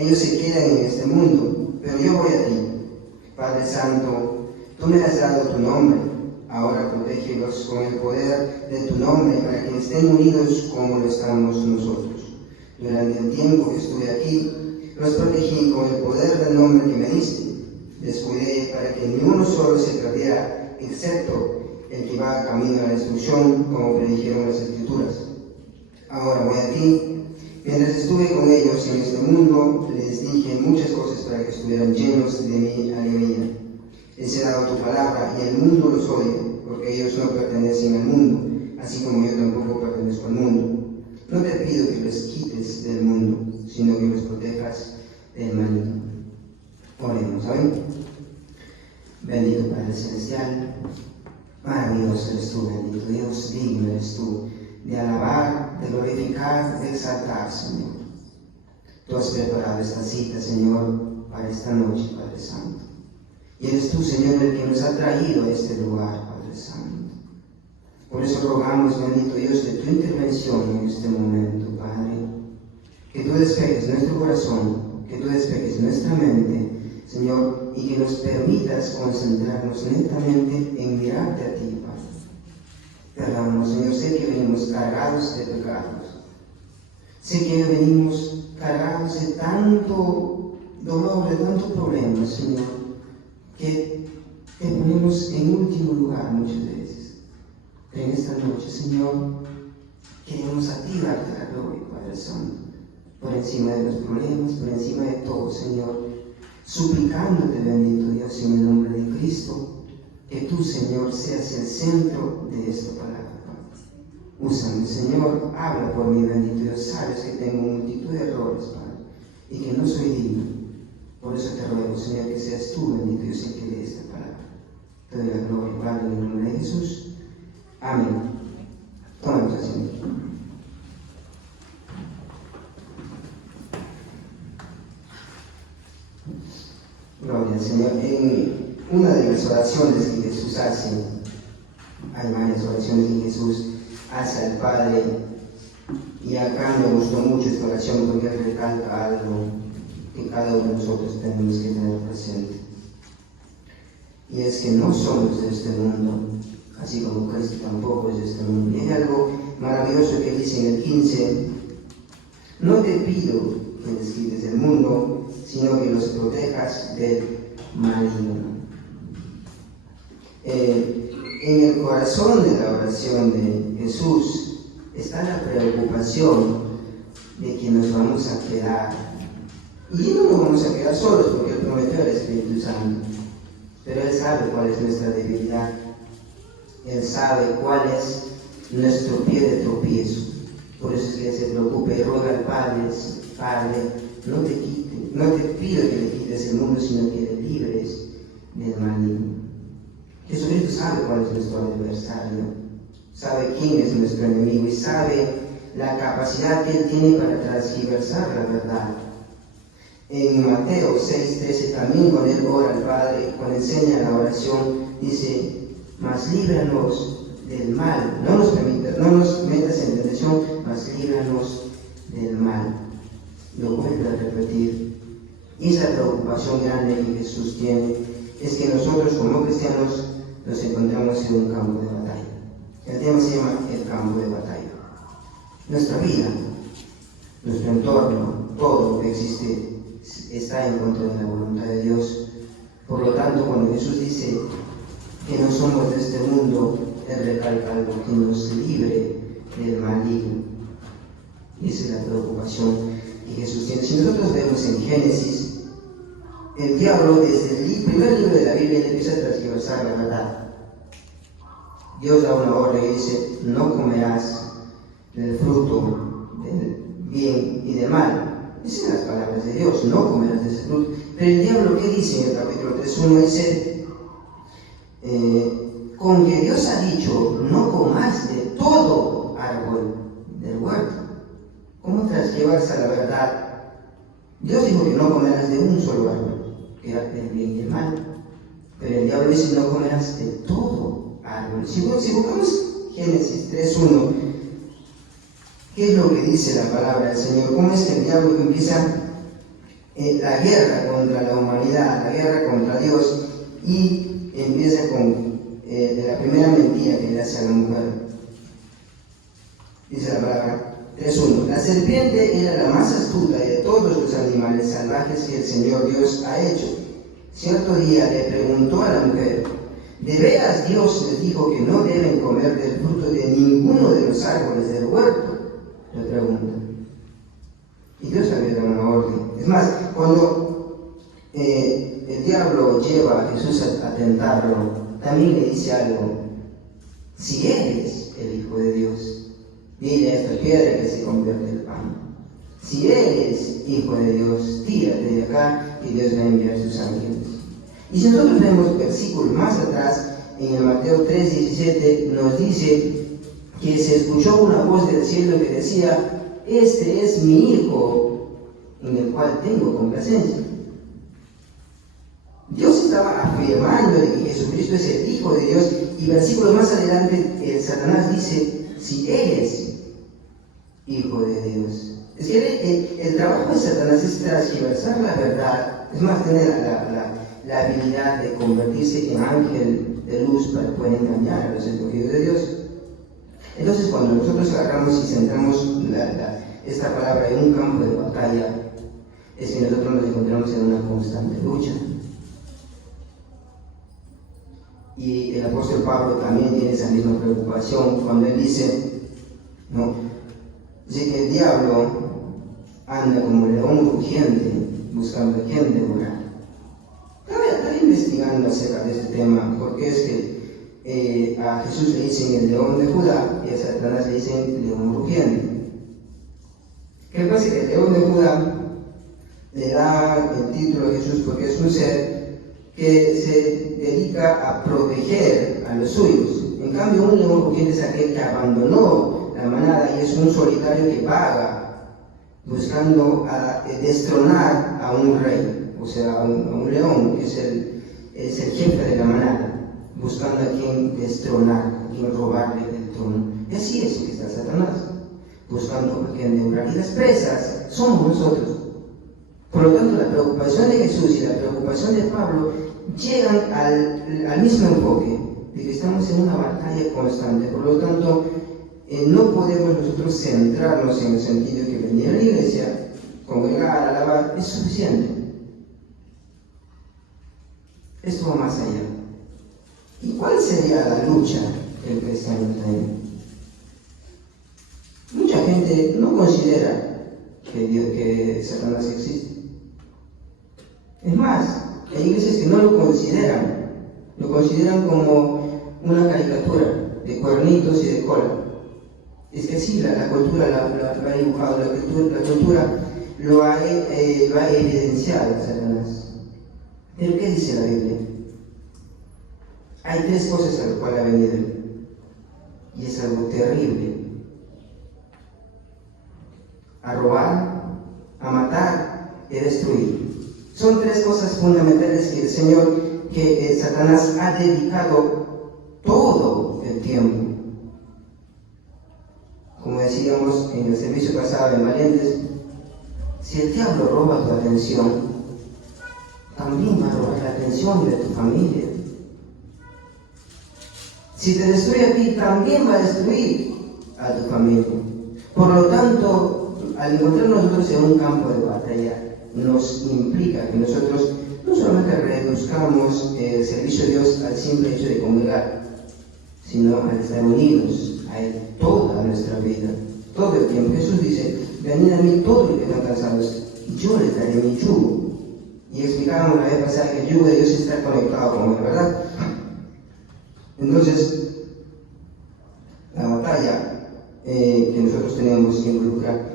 Ellos se quedan en este mundo, pero yo voy a ti. Padre Santo, tú me has dado tu nombre. Ahora protégelos con el poder de tu nombre para que estén unidos como lo estamos nosotros. Durante el tiempo que estuve aquí, los protegí con el poder del nombre que me diste. Les cuidé para que ni uno solo se perdiera, excepto el que va camino a la destrucción, como predijeron las Escrituras. Ahora voy a ti. Mientras estuve con ellos en este mundo, les dije muchas cosas para que estuvieran llenos de mi alegría. Les he dado tu palabra y el mundo los odia, porque ellos no pertenecen al mundo, así como yo tampoco pertenezco al mundo. No te pido que los quites del mundo, sino que los protejas del maligno. Oremos, ¿saben? Bendito Padre Celestial, maravilloso eres tú, bendito Dios, digno eres tú de alabar, de glorificar, de exaltar, Señor. Tú has preparado esta cita, Señor, para esta noche, Padre Santo. Y eres tú, Señor, el que nos ha traído a este lugar, Padre Santo. Por eso rogamos, bendito Dios, de tu intervención en este momento, Padre. Que tú despejes nuestro corazón, que tú despejes nuestra mente, Señor, y que nos permitas concentrarnos netamente en mirarte a ti, Padre. Perdónanos, Señor, sé que venimos cargados de pecados. Sé que venimos cargados de tanto dolor, de tanto problema, Señor, que te ponemos en último lugar muchas veces. Pero en esta noche, Señor, queremos a ti darte la gloria, Padre Santo, por encima de los problemas, por encima de todo, Señor, suplicándote, bendito Dios, en el nombre de Cristo, que tú, Señor, seas el centro de esta palabra. Úsame, Señor, habla por mí, bendito Dios. Sabes que tengo multitud de errores, Padre, y que no soy digno. Por eso te ruego, Señor, que seas tú, bendito Dios, el que dé esta palabra. Te doy la gloria, Padre, en el nombre de Jesús. Amén. Tomemos asiento. Gloria al Señor. En una de las oraciones que Jesús hace, hay varias oraciones que Jesús hace al Padre, y acá me gustó mucho esta oración porque él recalca algo que cada uno de nosotros tenemos que tener presente. Y es que no somos de este mundo, así como Cristo tampoco es de este mundo. Y hay algo maravilloso que dice en el 15: no te pido que les quites del mundo, sino que los protejas del maligno. En el corazón de la oración de Jesús está la preocupación de que nos vamos a quedar, y no nos vamos a quedar solos porque Él prometió al Espíritu Santo, pero Él sabe cuál es nuestra debilidad, Él sabe cuál es nuestro pie de tropiezo. Por eso es que Él se preocupa y ruega al Padre, no te pido que le quites el mundo, sino que le libres del maligno. Jesucristo sabe cuál es nuestro adversario, sabe quién es nuestro enemigo y sabe la capacidad que Él tiene para transgiversar la verdad. En Mateo 6:13 también con Él ora al Padre, cuando enseña la oración, dice: mas líbranos del mal, no nos metas en tentación, mas líbranos del mal. Lo vuelvo a repetir. Y esa preocupación grande que Jesús tiene es que nosotros como cristianos nos encontramos en un campo de batalla. El tema se llama el campo de batalla. Nuestra vida, nuestro entorno, todo lo que existe está en contra de la voluntad de Dios. Por lo tanto, cuando Jesús dice que no somos de este mundo, Él recalca algo: que nos libre del maligno. Y esa es la preocupación que Jesús tiene. Si nosotros vemos en Génesis, el diablo desde el primer libro de la Biblia empieza a transgiversar la verdad. Dios da una orden y dice: no comerás del fruto del bien y del mal. Esas son las palabras de Dios: no comerás de ese fruto. Pero el diablo, ¿qué dice en el capítulo 3:1? Dice: con que Dios ha dicho, no comas de todo árbol del huerto. ¿Cómo transgiversa la verdad? Dios dijo que no comerás de un solo árbol, que era el bien y el mal. Pero el diablo dice: no comerás de todo árbol. Si buscamos Génesis 3:1, ¿qué es lo que dice la palabra del Señor? ¿Cómo es que el diablo empieza la guerra contra la humanidad, la guerra contra Dios, y empieza con la primera mentira que le hace a la mujer. Dice la palabra 3:1. La serpiente era la más astuta de todos los animales salvajes que el Señor Dios ha hecho. Cierto día le preguntó a la mujer: ¿de veras Dios les dijo que no deben comer del fruto de ninguno de los árboles del huerto? Le pregunta. Y Dios había dado una orden. Es más, cuando el diablo lleva a Jesús a tentarlo, también le dice algo: si eres el Hijo de Dios, dile a esta piedra que se convierte en pan. Si eres Hijo de Dios, tírate de acá y Dios va a enviar sus ángeles. Y si nosotros vemos versículos más atrás, en el Mateo 3:17 nos dice que se escuchó una voz del cielo que decía: este es mi Hijo, en el cual tengo complacencia. Dios estaba afirmando de que Jesucristo es el Hijo de Dios, y versículos más adelante Satanás dice: si eres Hijo de Dios. Es que el trabajo de Satanás es transgiversar la verdad, es más, tener la habilidad de convertirse en ángel de luz para poder engañar a los escogidos de Dios. Entonces, cuando nosotros agarramos y centramos esta palabra en un campo de batalla, es que nosotros nos encontramos en una constante lucha. Y el apóstol Pablo también tiene esa misma preocupación cuando él dice, ¿no?, dice que el diablo anda como león rugiente buscando a quien devorar. Estaba investigando acerca de este tema, porque es que a Jesús le dicen el león de Judá y a Satanás le dicen león rugiente. ¿Qué pasa? Que el león de Judá le da el título a Jesús porque es un ser que se dedica a proteger a los suyos. En cambio, un león rugiente es aquel que abandonó la manada y es un solitario que vaga buscando destronar a un rey, o sea, a un león, que es el jefe de la manada, buscando a quien destronar, a quien robarle el trono. Y así es que está Satanás, buscando a quien devorar. Y las presas somos nosotros. Por lo tanto, la preocupación de Jesús y la preocupación de Pablo llegan al mismo enfoque, de que estamos en una batalla constante. Por lo tanto, no podemos nosotros centrarnos en el sentido que venir a la iglesia, congregar, alabar, es suficiente. Esto va más allá. ¿Y cuál sería la lucha que el cristiano tiene? Mucha gente no considera que Satanás existe. Es más, hay iglesias que no lo consideran como una caricatura de cuernitos y de cola. Es que sí, la cultura lo ha dibujado, la cultura lo ha evidenciado a Satanás. Pero ¿qué dice la Biblia? Hay tres cosas a las cuales ha venido él, y es algo terrible: a robar, a matar y a destruir. Son tres cosas fundamentales que el Señor, que Satanás ha dedicado todo el tiempo. Como decíamos en el servicio pasado en Valientes, si el diablo roba tu atención, también va a robar la atención de tu familia. Si te destruye a ti, también va a destruir a tu familia. Por lo tanto, al encontrarnos nosotros en un campo de batalla, nos implica que nosotros no solamente reduzcamos el servicio de Dios al simple hecho de congregar, sino al estar unidos a Él toda nuestra vida, todo el tiempo. Jesús dice: venid a mí todos los que están cansados, y yo les daré mi yugo. Y explicábamos la vez pasada que el yugo de Dios está conectado con Él, ¿verdad? Entonces, la batalla que nosotros tenemos involucra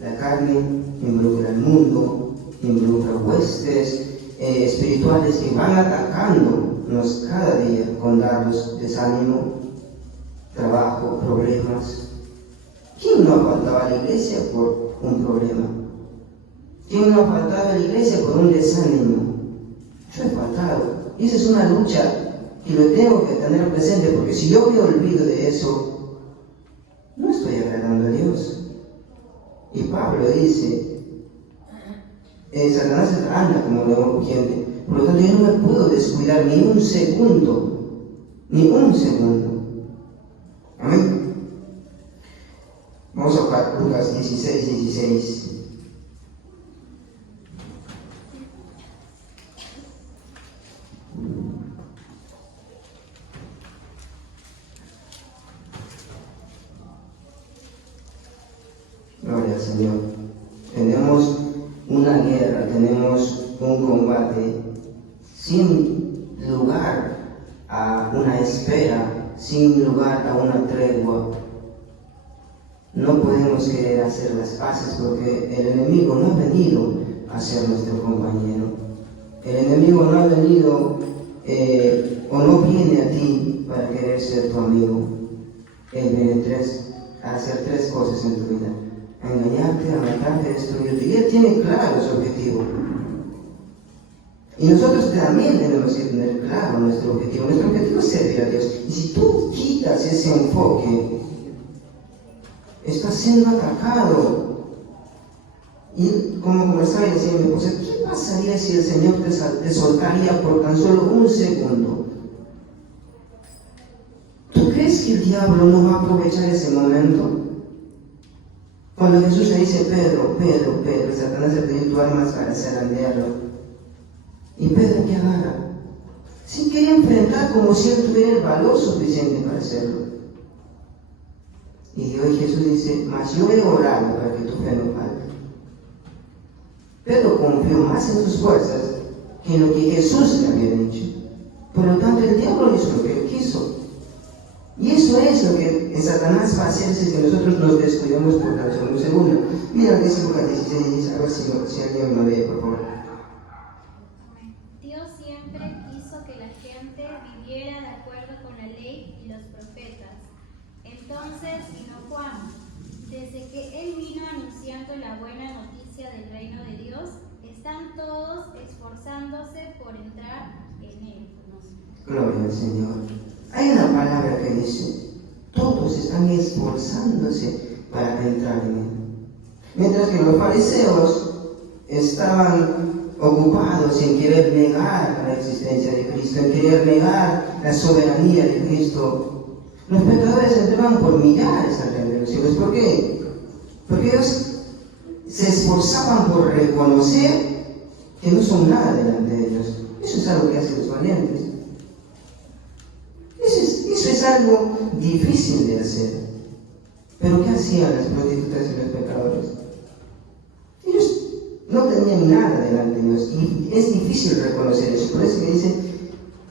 la carne, involucra el mundo, involucra huestes espirituales que van atacándonos cada día con dardos desánimo, trabajo, problemas. ¿Quién no ha faltado a la iglesia por un problema? ¿Quién no ha faltado a la iglesia por un desánimo? Yo he faltado. Y esa es una lucha que lo tengo que tener presente, porque si yo me olvido de eso, no estoy agradando a Dios. Y Pablo dice Satanás anda como león rugiente. Por lo tanto, yo no me puedo descuidar ni un segundo, ni un segundo. Amén. Vamos a buscar Lucas 16:16. Gloria al Señor. Tenemos una guerra, tenemos un combate sin lugar a una espera, sin lugar a una tregua. No podemos querer hacer las paces porque el enemigo no ha venido a ser nuestro compañero. El enemigo no ha venido o no viene a ti para querer ser tu amigo. Él viene a hacer tres cosas en tu vida: a engañarte, a matarte, a destruirte. Y él tiene claro su objetivo. Y nosotros también tenemos que tener claro nuestro objetivo. Nuestro objetivo es servir a Dios. Y si tú quitas ese enfoque, estás siendo atacado. Y como conversaba y decía mi esposa, ¿qué pasaría si el Señor te soltaría por tan solo un segundo? ¿Tú crees que el diablo no va a aprovechar ese momento? Cuando Jesús le dice, Pedro, Satanás te dio tu armas para zarandearlo. ¿Y Pedro qué agarra? Sí quería enfrentar como si él tuviera el valor suficiente para hacerlo. Y hoy Jesús dice, mas yo he orado para que tu fe no falte. Pedro confió más en sus fuerzas que en lo que Jesús le había dicho. Por lo tanto, el diablo hizo lo que él quiso. Y eso es lo que Satanás va a hacer si nosotros nos descuidamos por tan solo un segundo. Mira, dice Lucas 16, a ver si alguien lo lee, por favor. Dios siempre quiso que la gente viviera de acuerdo con la ley y los profetas. Entonces vino Juan. Desde que él vino anunciando la buena noticia del reino de Dios, están todos esforzándose por entrar en él. Gloria al Señor. Hay una palabra que dice, todos están esforzándose para entrar en él. Mientras que los fariseos estaban ocupados en querer negar la existencia de Cristo, en querer negar la soberanía de Cristo, los pecadores entraban por millares al reino de los cielos. ¿Por qué? Porque ellos se esforzaban por reconocer que no son nada delante de Dios. Eso es algo que hacen los valientes. Eso es algo difícil de hacer. Pero ¿qué hacían las prostitutas y los pecadores? Ellos no tenían nada delante de Dios. Y es difícil reconocer eso. Por eso que dice,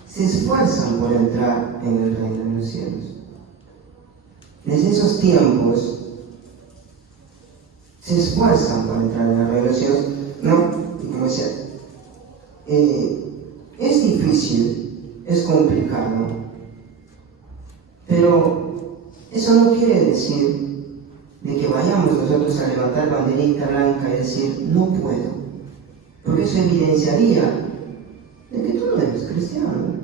se esfuerzan por entrar en el reino de los cielos. Desde esos tiempos, se esfuerzan por entrar en el reino de los cielos. No, como decía, es difícil, es complicado. Pero eso no quiere decir de que vayamos nosotros a levantar banderita blanca y decir, no puedo. Porque eso evidenciaría de que tú no eres cristiano.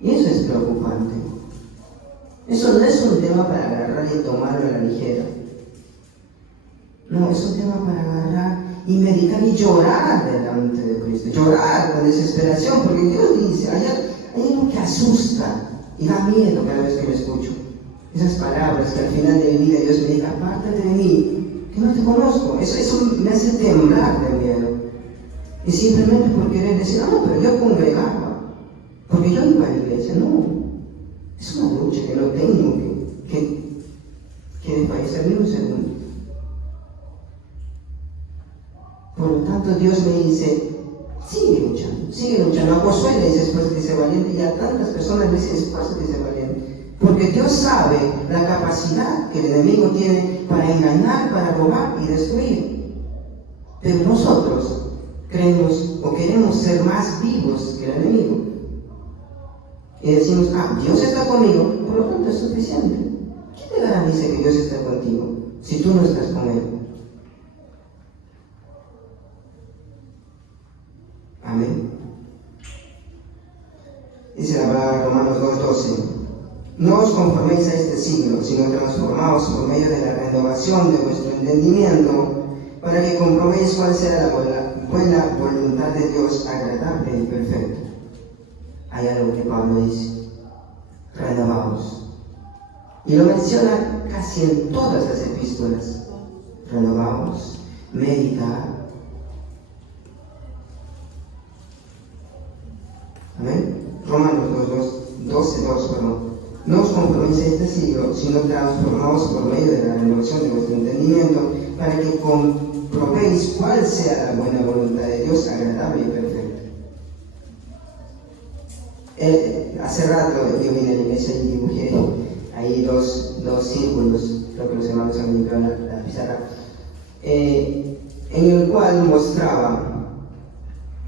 Y eso es preocupante. Eso no es un tema para agarrar y tomarlo a la ligera. No, es un tema para agarrar y meditar y llorar delante de Cristo. Llorar con desesperación, porque Dios dice, hay algo que asusta. Y da miedo cada vez que lo escucho. Esas palabras que al final de mi vida Dios me diga, apártate de mí, que no te conozco. Eso me hace temblar de miedo. Y simplemente por querer decir, no, pero yo congregaba, porque yo iba a la iglesia. No, es una lucha que no tengo que desfallecer ni un segundo. Por lo tanto, Dios me dice, sigue luchando. A Josué le dice, esfuérzate y sé valiente, y a tantas personas le dice, esfuérzate y sé valiente. Porque Dios sabe la capacidad que el enemigo tiene para engañar, para robar y destruir. Pero nosotros creemos o queremos ser más vivos que el enemigo. Y decimos, Dios está conmigo, por lo tanto es suficiente. ¿Quién te garantiza que Dios está contigo si tú no estás con Él? Amén. Dice la palabra Romanos 2:12. No os conforméis a este siglo, sino transformaos por medio de la renovación de vuestro entendimiento, para que comprobéis cuál sea la buena voluntad de Dios, agradable y perfecta. Hay algo que Pablo dice: renovaos. Y lo menciona casi en todas las epístolas. Renovaos, meditad. Amén. Romanos 12:2, perdón. No os conforméis a este siglo, sino transformaos por medio de la renovación de vuestro entendimiento, para que comprobéis cuál sea la buena voluntad de Dios, agradable y perfecta. Hace rato yo vine a la iglesia y dibujé ahí dos círculos, creo que los hermanos han limpiado la pizarra, en el cual mostraba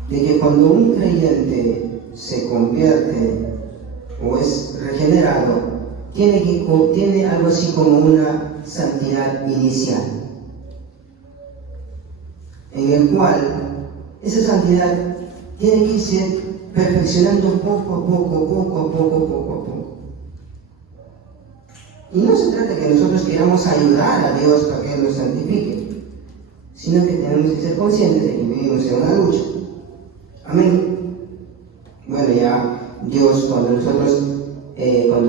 de que cuando un creyente se convierte o es regenerado, tiene algo así como una santidad inicial, en el cual esa santidad tiene que irse perfeccionando poco a poco. Y no se trata de que nosotros queramos ayudar a Dios para que Él nos santifique, sino que tenemos que ser conscientes de que vivimos en una lucha. Amén. Bueno, ya Dios, cuando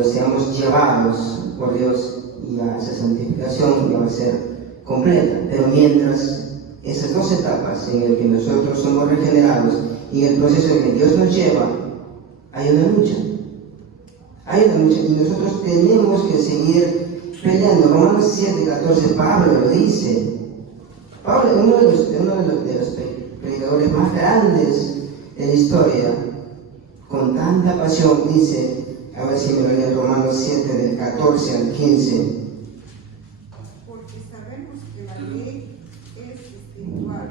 seamos llevados por Dios, ya esa santificación ya va a ser completa. Pero mientras esas dos etapas en las que nosotros somos regenerados y el proceso en que Dios nos lleva, hay una lucha. Y nosotros tenemos que seguir peleando. Romanos 7:14, Pablo lo dice. Pablo, uno de los predicadores más grandes de la historia, con tanta pasión, dice, a ver si me lo lee, Romanos 7, del 14 al 15. Porque sabemos que la ley es espiritual,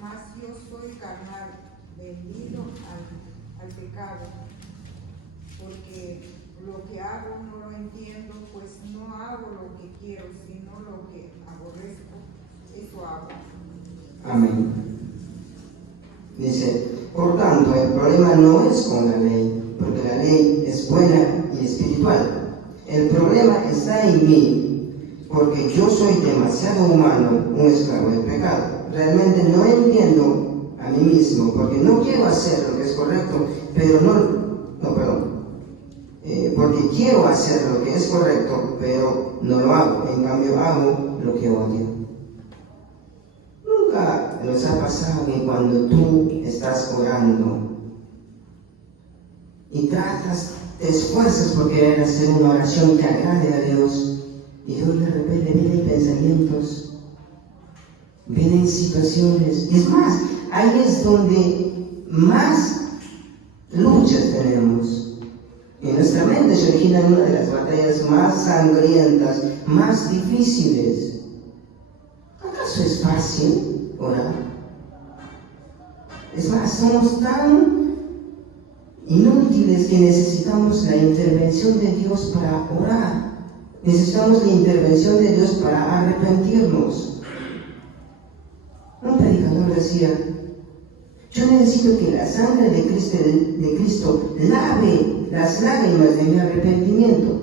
mas yo soy carnal, vendido al pecado, porque lo que hago no lo entiendo, pues no hago lo que quiero, sino lo que aborrezco, eso hago. Amén. Dice, por tanto, el problema no es con la ley, porque la ley es buena y espiritual. El problema está en mí, porque yo soy demasiado humano, un esclavo del pecado. Realmente no entiendo a mí mismo, porque no quiero hacer lo que es correcto, porque quiero hacer lo que es correcto, pero no lo hago. En cambio, hago lo que odio. ¿Nunca nos ha pasado que cuando tú estás orando y te esfuerzas por querer hacer una oración que agrade a Dios, y Dios de repente vienen pensamientos, vienen situaciones? Es más, ahí es donde más luchas tenemos. En nuestra mente se origina una de las batallas más sangrientas, más difíciles. ¿Acaso es fácil orar? Es más, somos tan inútiles que necesitamos la intervención de Dios para orar. Necesitamos la intervención de Dios para arrepentirnos. Un predicador decía: yo necesito que la sangre de Cristo lave las lágrimas de mi arrepentimiento.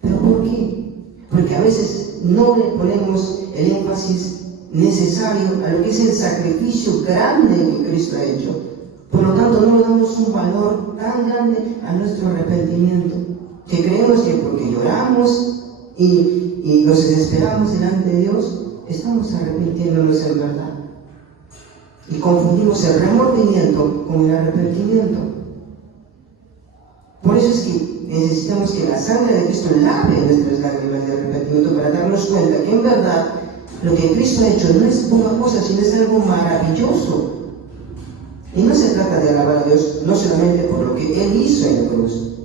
¿Pero por qué? Porque a veces no le ponemos el énfasis necesario a lo que es el sacrificio grande que Cristo ha hecho. Por lo tanto, no le damos un valor tan grande a nuestro arrepentimiento, que creemos que porque lloramos y nos desesperamos delante de Dios, estamos arrepintiéndonos en verdad. Y confundimos el remordimiento con el arrepentimiento. Por eso es que necesitamos que la sangre de Cristo lave nuestras lágrimas de arrepentimiento, para darnos cuenta que en verdad lo que Cristo ha hecho no es poca cosa, sino es algo maravilloso. Y no se trata de alabar a Dios no solamente por lo que Él hizo en la cruz,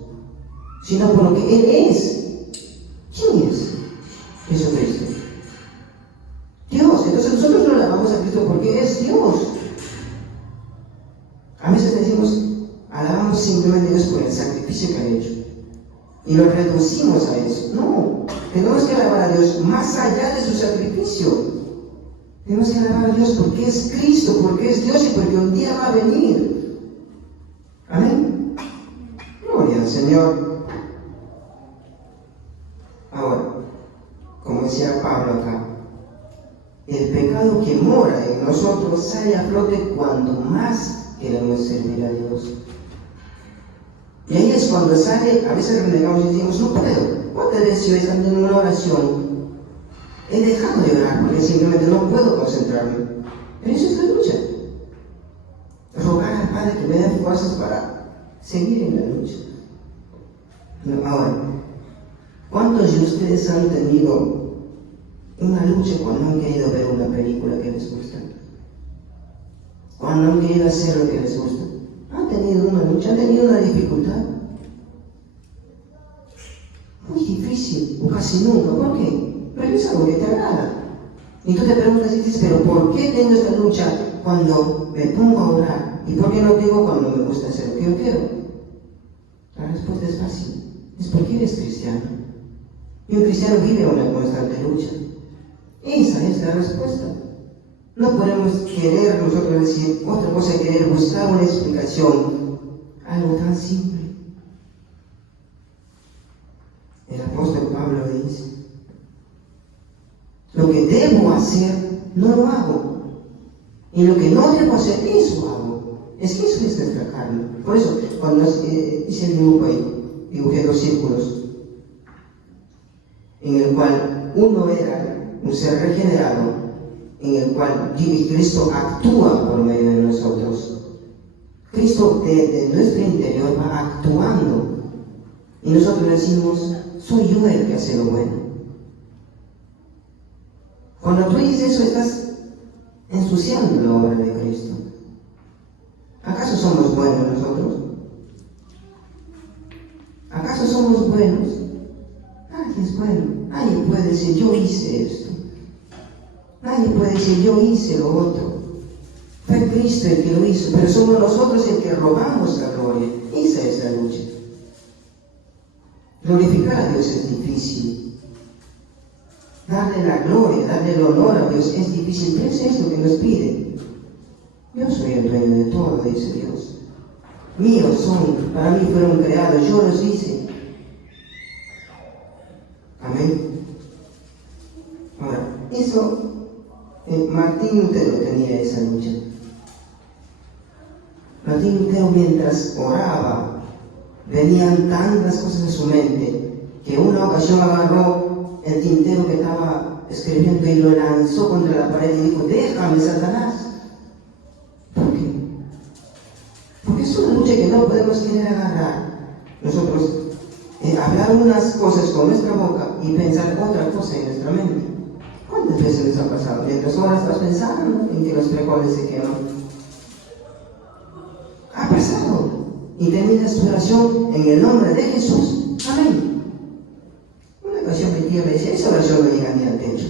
sino por lo que Él es. ¿Quién es? Jesucristo. Dios. Entonces nosotros no alabamos a Cristo porque es Dios. A veces decimos, alabamos simplemente a Dios por el sacrificio que ha hecho, y lo reducimos a eso. No, tenemos que alabar a Dios más allá de su sacrificio. Tenemos que alabar a Dios porque es Cristo, porque es Dios y porque un día va a venir. Amén. Gloria al Señor. Ahora, como decía Pablo acá, El pecado que mora en nosotros sale a flote cuando más queremos servir a Dios. Y ahí es cuando sale, a veces renegamos y decimos, no puedo. ¿Cuántas veces yo estando en una oración he dejado de orar porque simplemente no puedo concentrarme? Pero eso es la lucha. Rogar al Padre que me dé fuerzas para seguir en la lucha. Ahora, ¿cuántos de ustedes han tenido una lucha cuando han querido ver una película que les gusta? Cuando han querido hacer lo que les gusta. ¿Han tenido una lucha? ¿Han tenido una dificultad? Muy difícil, o casi nunca. ¿Por qué? Pero es algo que te agrada. Y tú te preguntas y dices, ¿pero por qué tengo esta lucha cuando me pongo a orar? ¿Y por qué no tengo cuando me gusta hacer lo que yo quiero? La respuesta es fácil. Es porque eres cristiano. Y un cristiano vive una constante lucha. Esa es la respuesta. No podemos querer nosotros decir otra cosa, querer buscar una explicación. Algo tan simple. El apóstol Pablo dice, lo que debo hacer, no lo hago. Y lo que no debo hacer, eso hago. Es que eso es nuestra carne. Por eso, cuando hice el dibujo ahí, dibujé 2 círculos, en el cual uno era un ser regenerado, en el cual Cristo actúa por medio de nosotros. Cristo de nuestro interior va actuando. Y nosotros decimos, soy yo el que hace lo bueno. Cuando tú dices eso, estás ensuciando la obra de Cristo. ¿Acaso somos buenos nosotros? ¿Acaso somos buenos? Nadie es bueno. Nadie puede decir, yo hice esto. Nadie puede decir, yo hice lo otro. Fue Cristo el que lo hizo, pero somos nosotros el que robamos la gloria. Esa es la lucha. Glorificar a Dios es difícil. Darle la gloria, darle el honor a Dios es difícil, pero eso es lo que nos pide. Yo soy el dueño de todo, dice Dios. Míos son, para mí fueron creados, yo los hice. Amén. Ahora, eso, Martín Lutero tenía esa lucha. Martín Lutero, mientras oraba, venían tantas cosas a su mente que una ocasión agarró el tintero que estaba escribiendo y lo lanzó contra la pared y dijo, déjame, Satanás. ¿Por qué? Porque es una lucha que no podemos querer agarrar. Nosotros hablar unas cosas con nuestra boca y pensar otra cosa en nuestra mente. ¿Cuántas veces les ha pasado? Mientras ahora estás pensando en que los frijoles se queman. Ha pasado. Y terminas tu oración en el nombre de Jesús. Amén. Una ocasión mi tía me decía, esa oración no llega ni al techo.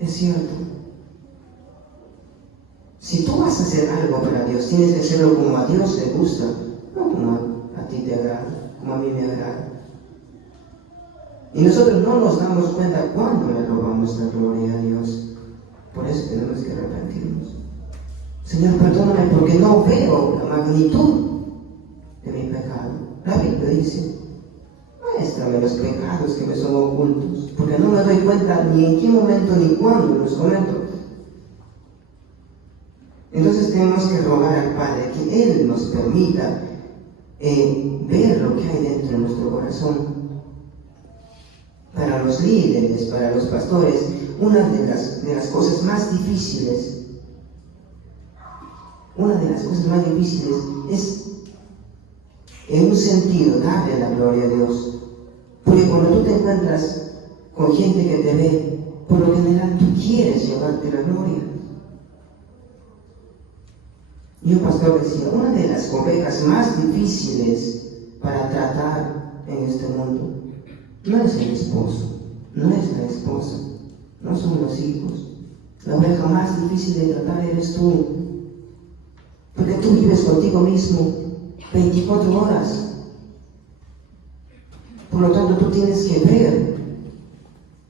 Es cierto. Si tú vas a hacer algo para Dios, tienes que hacerlo como a Dios le gusta, no como a ti te agrada, como a mí me agrada. Y nosotros no nos damos cuenta cuando le robamos la gloria a Dios. Por eso tenemos que arrepentirnos. Señor, perdóname porque no veo la magnitud de mi pecado. La Biblia dice, muéstrame los pecados que me son ocultos, porque no me doy cuenta ni en qué momento ni cuándo los cometo. Entonces tenemos que rogar al Padre que Él nos permita ver lo que hay dentro de nuestro corazón. Para los líderes, para los pastores, una de las cosas más difíciles es, en un sentido, darle la gloria a Dios. Porque cuando tú te encuentras con gente que te ve, por lo general tú quieres llevarte la gloria. Y un pastor decía, una de las ovejas más difíciles para tratar en este mundo no es el esposo, no es la esposa, no son los hijos. La oveja más difícil de tratar eres tú. Porque tú vives contigo mismo 24 horas. Por lo tanto, tú tienes que ver,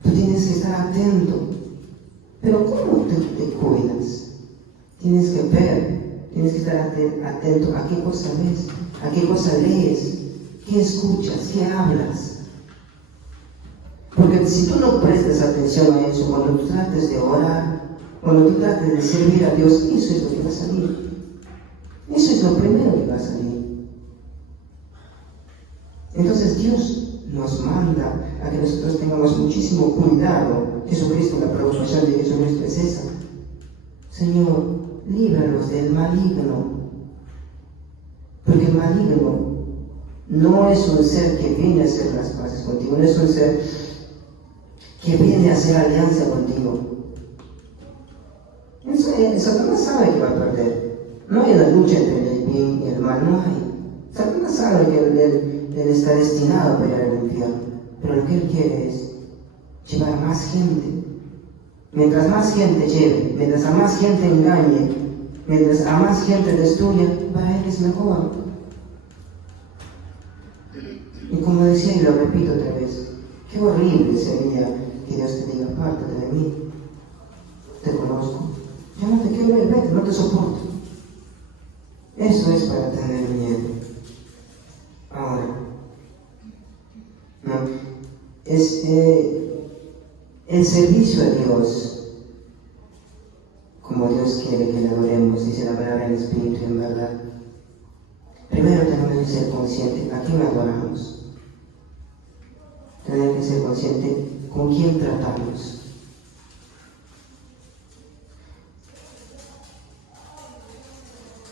tú tienes que estar atento. Pero ¿cómo te cuidas? Tienes que ver, tienes que estar atento a qué cosa ves, a qué cosa lees, qué escuchas, qué hablas. Porque si tú no prestas atención a eso, cuando tú trates de orar, cuando tú trates de servir a Dios, eso es lo que va a salir. Eso es lo primero que va a salir. Entonces Dios nos manda a que nosotros tengamos muchísimo cuidado. Jesucristo, la preocupación de Jesucristo es esa. Señor, líbranos del maligno. Porque el maligno no es un ser que viene a hacer las paces contigo, no es un ser que viene a hacer alianza contigo. Satanás sabe que va a perder. No hay una lucha entre el bien y el mal, no hay. Satanás sabe que él está destinado a pelear el infierno, pero lo que él quiere es llevar a más gente. Mientras más gente lleve, mientras a más gente engañe, mientras a más gente destruya, para él es mejor. Y como decía y lo repito otra vez, qué horrible sería que Dios te diga, apártate de mí, te conozco, ya no te quiero ver, vete, no te soporto. Eso es para tener miedo. Ahora, no, es el servicio a Dios, como Dios quiere que le adoremos, dice la palabra en espíritu y en verdad. Primero tenemos que ser conscientes a quién adoramos. Tenemos que ser conscientes con quién tratamos.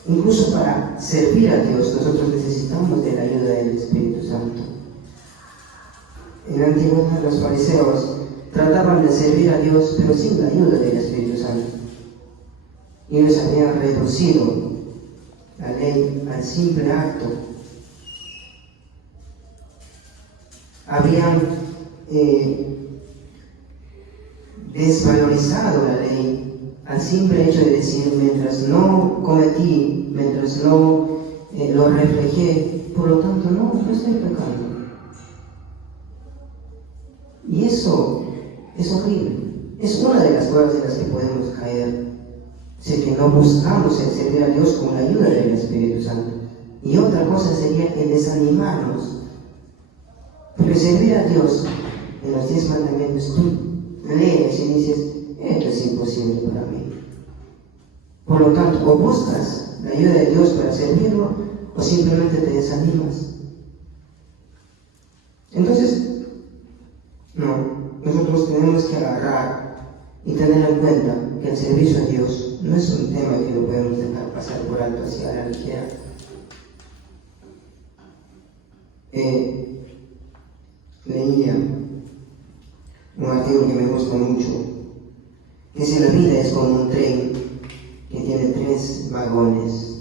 Incluso para servir a Dios, nosotros necesitamos de la ayuda del Espíritu Santo. En la antigüedad los fariseos trataban de servir a Dios, pero sin la ayuda del Espíritu Santo. Y ellos habían reducido la ley al simple acto. Habían desvalorizado la ley al simple hecho de decir, mientras no cometí, mientras no lo reflejé, por lo tanto no estoy pecando. Y eso es horrible. Es una de las cosas en las que podemos caer. Si que no buscamos el servir a Dios con la ayuda del Espíritu Santo. Y otra cosa sería el desanimarnos. Porque servir a Dios en los 10 mandamientos, tú lees y dices, esto es imposible para mí. Por lo tanto, o buscas la ayuda de Dios para servirlo, o simplemente te desanimas. Entonces, nosotros tenemos que agarrar y tener en cuenta que el servicio a Dios no es un tema que lo podemos dejar pasar por alto hacia la ligera. Leía un artículo que me gusta mucho, que dice: la vida es como un tren que tiene 3 vagones.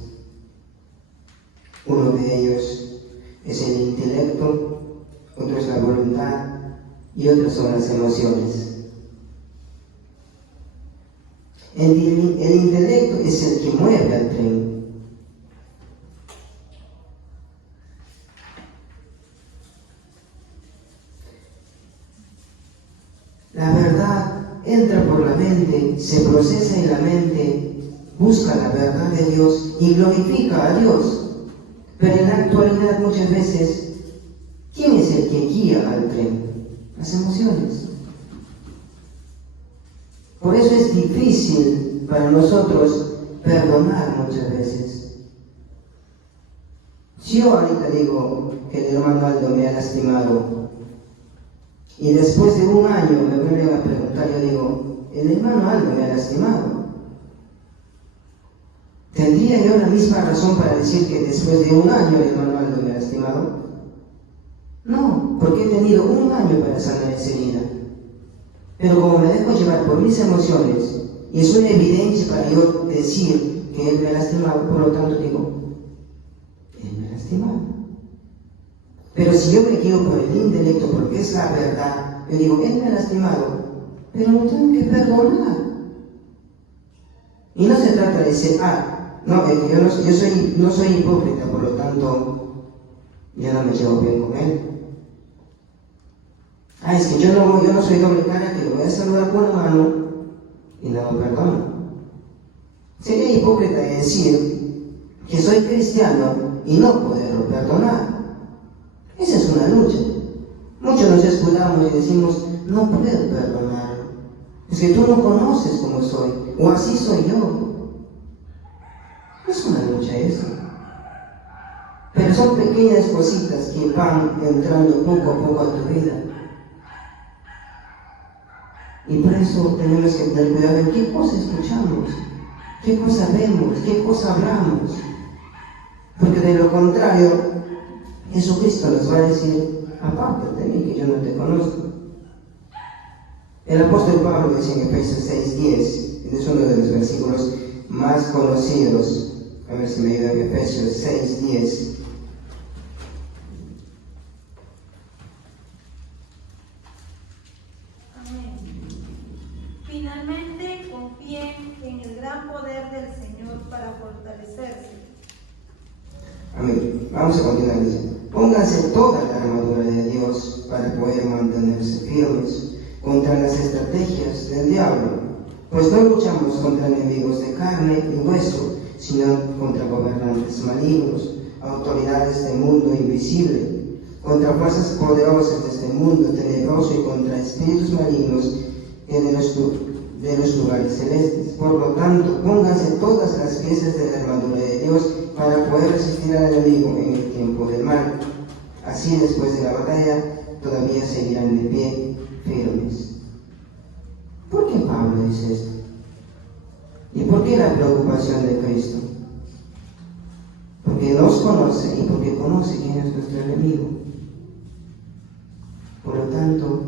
Uno de ellos es el intelecto, otro es la voluntad y otros son las emociones. El intelecto es el que mueve al tren. La verdad entra por la mente, se procesa en la mente, busca la verdad de Dios y glorifica a Dios. Pero en la actualidad muchas veces, ¿quién es el que guía al tren? Las emociones. Por eso es difícil para nosotros perdonar muchas veces. Si yo ahorita digo que el hermano Aldo me ha lastimado y después de un año me vuelven a preguntar, yo digo, el hermano Aldo me ha lastimado. ¿Tendría yo la misma razón para decir que después de un año el hermano Aldo me ha lastimado? No, porque he tenido un año para sanar esa herida. Pero como me dejo llevar por mis emociones, y es una evidencia para yo decir que él me ha lastimado, por lo tanto digo, él me ha lastimado. Pero si yo me guío por el intelecto, porque es la verdad, yo digo, él me ha lastimado, pero no tengo que perdonar. Y no se trata de decir, yo no soy hipócrita, por lo tanto, yo no me llevo bien con él. Es que yo no soy doble cara, que lo voy a saludar con la mano y no lo perdono. Sería hipócrita decir que soy cristiano y no poderlo perdonar. Esa es una lucha. Muchos nos escudamos y decimos, no puedo perdonarlo. Es que tú no conoces cómo soy, o así soy yo. Es una lucha eso. Pero son pequeñas cositas que van entrando poco a poco a tu vida. Y por eso tenemos que tener cuidado en qué cosa escuchamos, qué cosa vemos, qué cosa hablamos. Porque de lo contrario, Jesucristo nos va a decir: apártate de mí, que yo no te conozco. El apóstol Pablo dice en Efesios 6:10, es uno de los versículos más conocidos. A ver si me ayuda en Efesios 6:10. Finalmente, confíen en el gran poder del Señor para fortalecerse. Amén. Vamos a continuar diciendo: pónganse toda la armadura de Dios para poder mantenerse firmes contra las estrategias del diablo, pues no luchamos contra enemigos de carne y hueso, sino contra gobernantes malignos, autoridades del mundo invisible, contra fuerzas poderosas de este mundo tenebroso y contra espíritus malignos de los lugares celestes. Por lo tanto, pónganse todas las piezas de la armadura de Dios para poder resistir al enemigo en el tiempo del mal. Así, después de la batalla, todavía seguirán de pie, firmes. ¿Por qué Pablo dice esto? ¿Y por qué la preocupación de Cristo? Porque nos conoce y porque conoce quién es nuestro enemigo. Por lo tanto,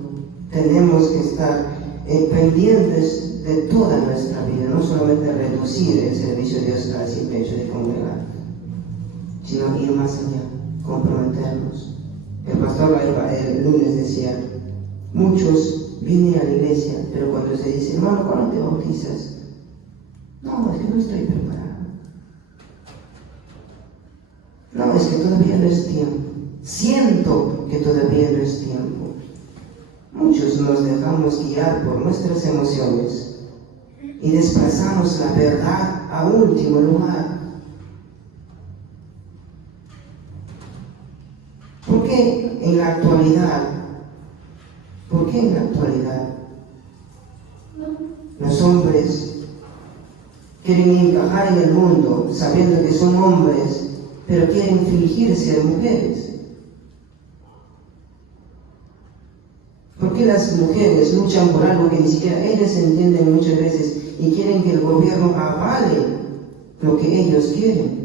tenemos que estar pendientes de toda nuestra vida, no solamente reducir el servicio de Dios al simple hecho de congregar, sino ir más allá, comprometernos. El pastor el lunes decía: muchos vienen a la iglesia, pero cuando se dice: hermano, ¿cuándo te bautizas? No, es que no estoy preparado. No, es que todavía no es tiempo. Siento que todavía no es tiempo. Muchos nos dejamos guiar por nuestras emociones y desplazamos la verdad a último lugar. ¿Por qué en la actualidad los hombres quieren encajar en el mundo sabiendo que son hombres, pero quieren fingir ser mujeres? ¿Por qué las mujeres luchan por algo que ni siquiera ellas entienden muchas veces y quieren que el gobierno avale lo que ellos quieren?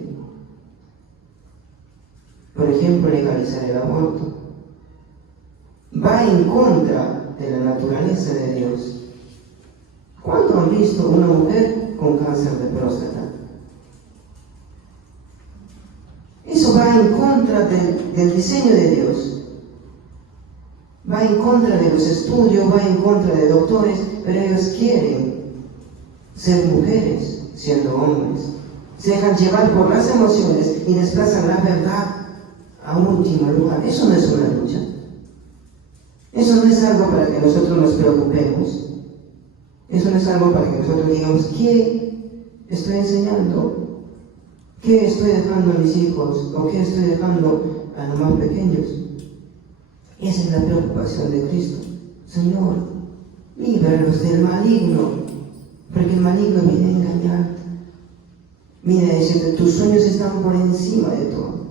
Por ejemplo, legalizar el aborto. Va en contra de la naturaleza de Dios. ¿Cuándo han visto una mujer con cáncer de próstata? Eso va en contra del diseño de Dios. Va en contra de los estudios, va en contra de doctores, pero ellos quieren ser mujeres siendo hombres. Se dejan llevar por las emociones y desplazan la verdad a último lugar. Eso no es una lucha. Eso no es algo para que nosotros nos preocupemos. Eso no es algo para que nosotros digamos: ¿qué estoy enseñando? ¿Qué estoy dejando a mis hijos? ¿O qué estoy dejando a los más pequeños? Esa es la preocupación de Cristo. Señor, líbranos del maligno, porque el maligno viene a engañarte. Viene a decirte: tus sueños están por encima de todo.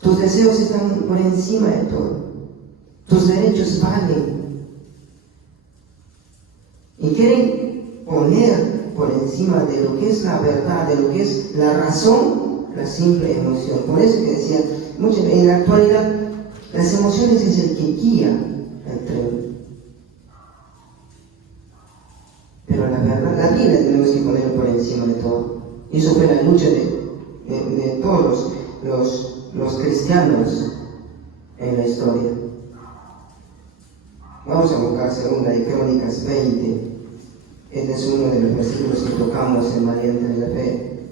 Tus deseos están por encima de todo. Tus derechos valen. Y quieren poner por encima de lo que es la verdad, de lo que es la razón, la simple emoción. Por eso que decía, en la actualidad, las emociones es el que guía el tren. Pero la verdad, la Biblia tenemos que poner por encima de todo. Y eso fue la lucha de todos los cristianos en la historia. Vamos a buscar 2 de Crónicas 20. Este es uno de los versículos que tocamos en Valiente de la Fe.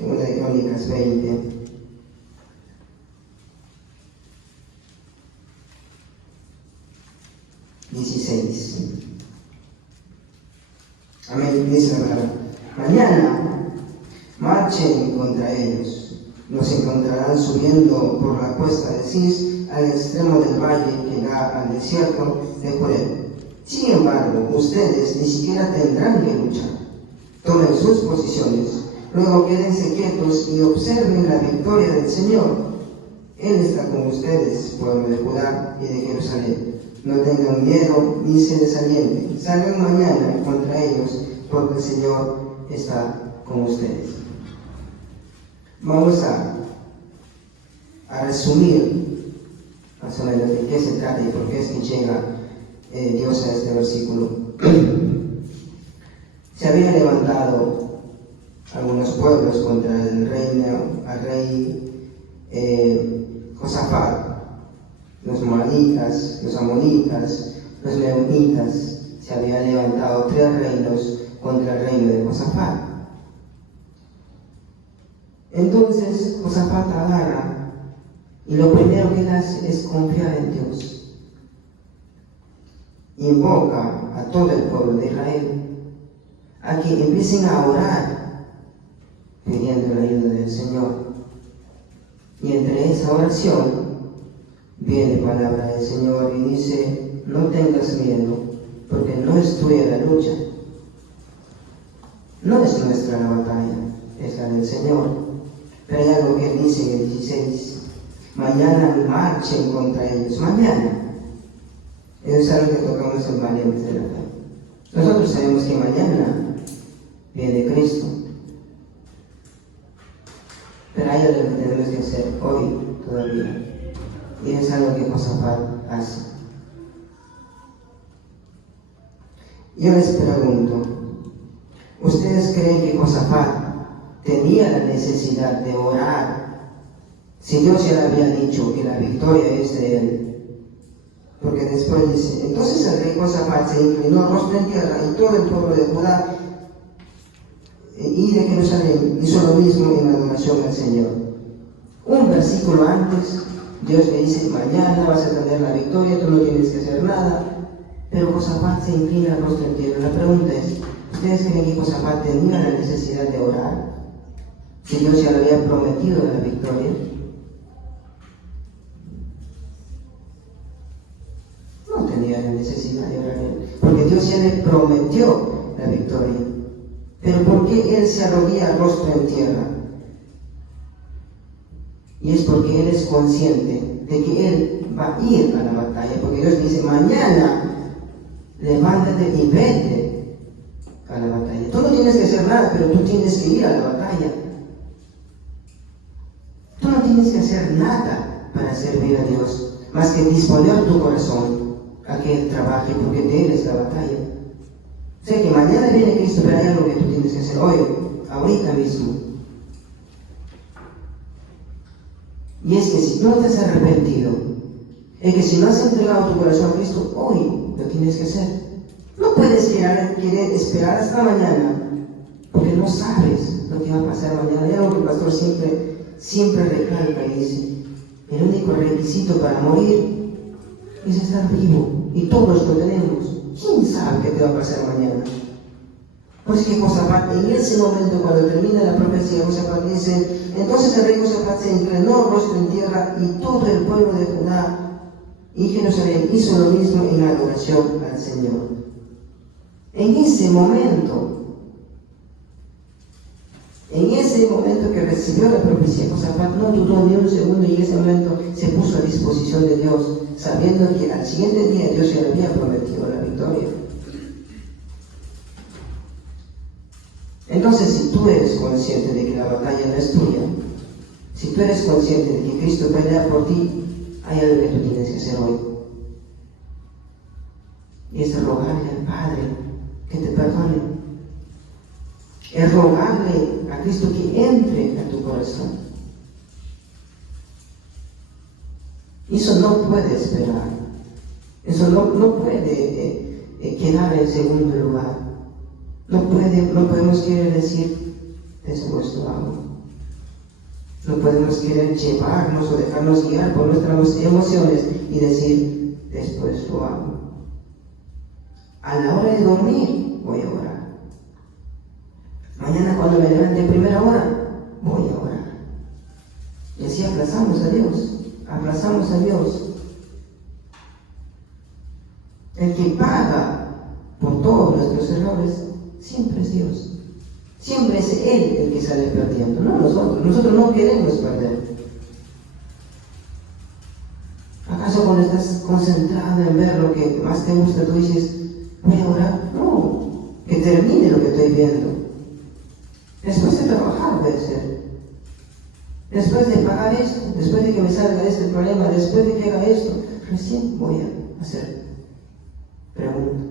2 de Crónicas 20. Amén. Dice la palabra: mañana marchen contra ellos. Nos encontrarán subiendo por la cuesta de Cis al extremo del valle que da al desierto de Joreb. Sin embargo, ustedes ni siquiera tendrán que luchar. Tomen sus posiciones, luego quédense quietos y observen la victoria del Señor. Él está con ustedes, pueblo de Judá y de Jerusalén. No tengan miedo ni se desalienten. Salgan mañana contra ellos, porque el Señor está con ustedes. Vamos a resumir más o menos de qué se trata y por qué es que llega Dios a este versículo. Se habían levantado algunos pueblos contra el rey Josafat, los moabitas, los amonitas, los meunitas. Se habían levantado 3 reinos contra el reino de Josafat. Entonces Josafat agarra y lo primero que él hace es confiar en Dios. Invoca a todo el pueblo de Israel a que empiecen a orar pidiendo la ayuda del Señor. Y entre esa oración viene palabra del Señor y dice: no tengas miedo, porque no es tuya la lucha. No es nuestra la batalla, es la del Señor. Pero hay algo que él dice en el 16: mañana marchen contra ellos, mañana. Eso es algo que tocamos en Valientes de la Fe. Nosotros sabemos que mañana viene Cristo. Pero hay algo que tenemos que hacer hoy todavía. Y es algo que Josafat hace. Yo les pregunto, ¿ustedes creen que Josafat tenía la necesidad de orar si Dios ya le había dicho que la victoria es de él? Porque después dice: entonces el rey Josafat se inclinó rostro en tierra, y todo el pueblo de Judá y de Jerusalén hizo lo mismo en adoración al Señor. Un versículo antes, Dios le dice: mañana vas a tener la victoria, tú no tienes que hacer nada. Pero Josafat se inclina rostro en tierra. La pregunta es: ¿ustedes creen que Josafat tenía la necesidad de orar si Dios ya le había prometido la victoria? No tenía la necesidad de orar él, porque Dios ya le prometió la victoria. Pero ¿por qué él se arrodilla rostro en tierra? Y es porque él es consciente de que él va a ir a la batalla, porque Dios dice: mañana levántate y vete a la batalla. Tú no tienes que hacer nada, pero tú tienes que ir a la batalla. Tú no tienes que hacer nada para servir a Dios, más que disponer tu corazón a que Él trabaje, porque de Él es la batalla. Sé que mañana viene Cristo, pero hay algo que tú tienes que hacer hoy, ahorita mismo. Y es que si no te has arrepentido, es que si no has entregado tu corazón a Cristo, hoy lo tienes que hacer. No puedes querer esperar hasta mañana, porque no sabes lo que va a pasar mañana. Hay algo que el pastor siempre recalca y dice: el único requisito para morir es estar vivo, y todos lo tenemos. ¿Quién sabe qué te va a pasar mañana? Pues que Josafat, en ese momento, cuando termina la profecía, Josafat dice: entonces el rey Josafat se inclinó rostro en tierra, y todo el pueblo de Judá y Jerusalén hizo lo mismo en adoración al Señor. En ese momento que recibió la profecía, Josafat no dudó ni un segundo, y en ese momento se puso a disposición de Dios, sabiendo que al siguiente día Dios ya le había prometido la victoria. Entonces, si tú eres consciente de que la batalla no es tuya, si tú eres consciente de que Cristo pelea por ti, hay algo que tú tienes que hacer hoy. Y es rogarle al Padre que te perdone. Es rogarle a Cristo que entre a tu corazón. Eso no puede esperar. Eso no puede quedar en segundo lugar. No podemos querer decir: después lo hago. No podemos querer llevarnos o dejarnos guiar por nuestras emociones y decir: después lo hago. A la hora de dormir, voy a orar. Mañana cuando me levante a primera hora, voy a orar. Y así aplazamos a Dios. abrazamos a Dios. El que paga por todos nuestros errores siempre es Dios. Siempre es Él el que sale perdiendo, no nosotros. Nosotros no queremos perder. ¿Acaso cuando estás concentrado en ver lo que más te gusta, tú dices, voy a orar? No, que termine lo que estoy viendo. Después de trabajar puede ser. Después de pagar esto, después de que me salga de este problema, después de que haga esto, recién voy a hacer. Pregunta.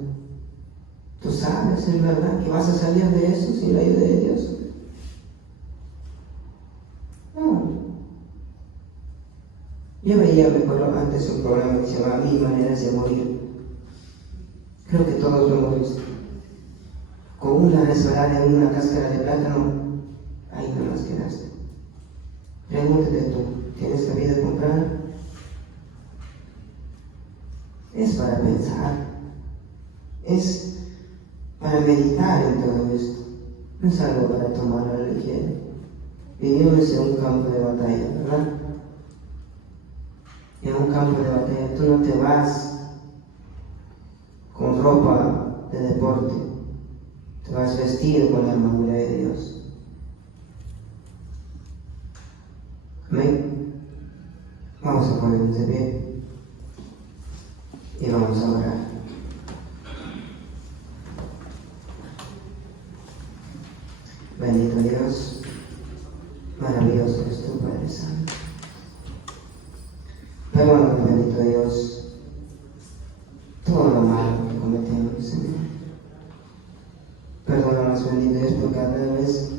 ¿Tú sabes, es verdad, que vas a salir de eso sin la ayuda de Dios? No. Yo veía, me acuerdo antes un programa que se llamaba 1000 maneras de morir. Creo que todos lo hemos visto. Con una resbalada en una cáscara de plátano, ahí no más quedaste. Pregúntate tú, ¿tienes la vida comprada? Es para pensar. Es para meditar en todo esto. No es algo para tomar a la ligera. Vivimos en un campo de batalla, ¿verdad? En un campo de batalla tú no te vas con ropa de deporte, te vas vestido con la armadura de Dios. Amén. Vamos a ponernos de pie y vamos a orar. Bendito Dios, maravilloso eres tú, Padre Santo. Perdónanos, bendito Dios, todo lo malo que cometemos, Señor. Perdónanos, bendito Dios, por cada vez